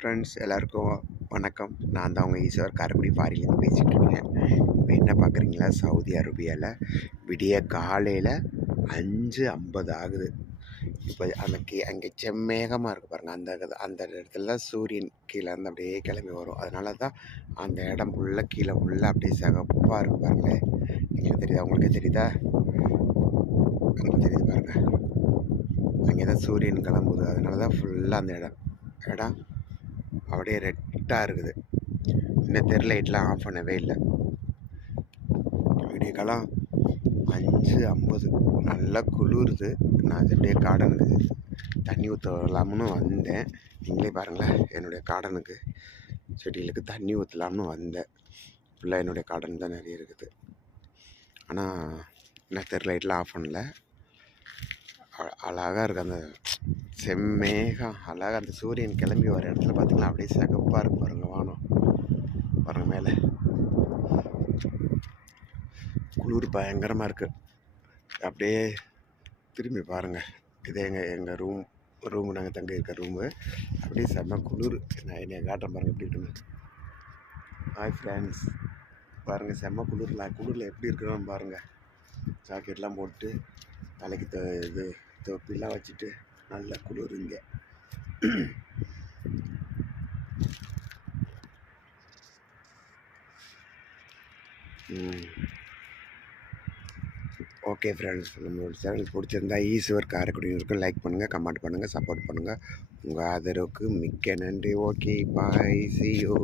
Friends எல்லாருக்கும் வணக்கம். நான் தான் உங்கள் ஈஸ்வர் காரைக்குடி ஃபாரின்லேருந்து பேசிகிட்டு இருக்கேன். இப்போ என்ன பார்க்குறீங்களா, சவுதி அரேபியாவில் விடிய காலையில் 5:50 ஆகுது. இப்போ அங்கே செம்மேகமாக இருக்குது பாருங்கள். அந்த இடத்துல சூரியன் கீழே இருந்து அப்படியே கிளம்பி வரும். அதனால தான் அந்த இடம் ஃபுல்லாக கீழே ஃபுல்லாக அப்படியே சிகப்பாக இருக்குது பாருங்களேன். எங்களுக்கு தெரியுதா, உங்களுக்கே தெரியுதா? உங்களுக்கு தெரியுது பாருங்கள். அங்கே தான் சூரியன் கிளம்புது. அதனால தான் ஃபுல்லாக அந்த இடம் அப்படியே ரெட்டாக இருக்குது. இன்னும் தெரு லைட்லாம் ஆஃப் பண்ணவே இல்லை. விடிய காலம் 5:50 நல்லா குளிருது. நான் அப்படியே கார்டனுக்கு தண்ணி ஊற்றலாம்னு வந்தேன். நீங்களே பாருங்களேன், என்னுடைய கார்டனுக்கு செடிகளுக்கு தண்ணி ஊற்றலாம்னு வந்தேன். ஃபுல்லாக என்னுடைய கார்டன் தான் நிறைய இருக்குது. ஆனால் நான் தெரு லைட்லாம் ஆஃப் பண்ணல. அழகாக இருக்குது அந்த செம்மேகம். அழகாக அந்த சூரியன் கிளம்பி வர இடத்துல பார்த்தீங்கன்னா அப்படியே சிகப்பாக இருக்கு பாருங்க. வானம் பாருங்க, மேலே குளிர் பயங்கரமாக இருக்குது. அப்படியே திரும்பி பாருங்கள். இதே எங்கள் ரூமு நாங்கள் தங்க இருக்க ரூமு. அப்படியே செம்ம குளிர். நான் என்னை காட்டுறேன் பாருங்கள் எப்படி இருக்குன்னு. ஹாய் ஃப்ரெண்ட்ஸ், பாருங்கள் செம்ம குளிரில் எப்படி இருக்குன்னு பாருங்கள். ஜாக்கெட்லாம் போட்டு தலைக்கு தொப்பிலாம் வச்சுட்டு நல்ல குளிர் இங்கே. ஓகே ஃப்ரெண்ட்ஸ், நம்மளோட சேனல் பிடிச்சிருந்தா ஈஸ்வர் காரைக்குடி இருக்கும். லைக் பண்ணுங்கள், கமெண்ட் பண்ணுங்கள், சப்போர்ட் பண்ணுங்கள். உங்கள் ஆதரவுக்கு மிக்க நன்றி. Okay, bye, see you.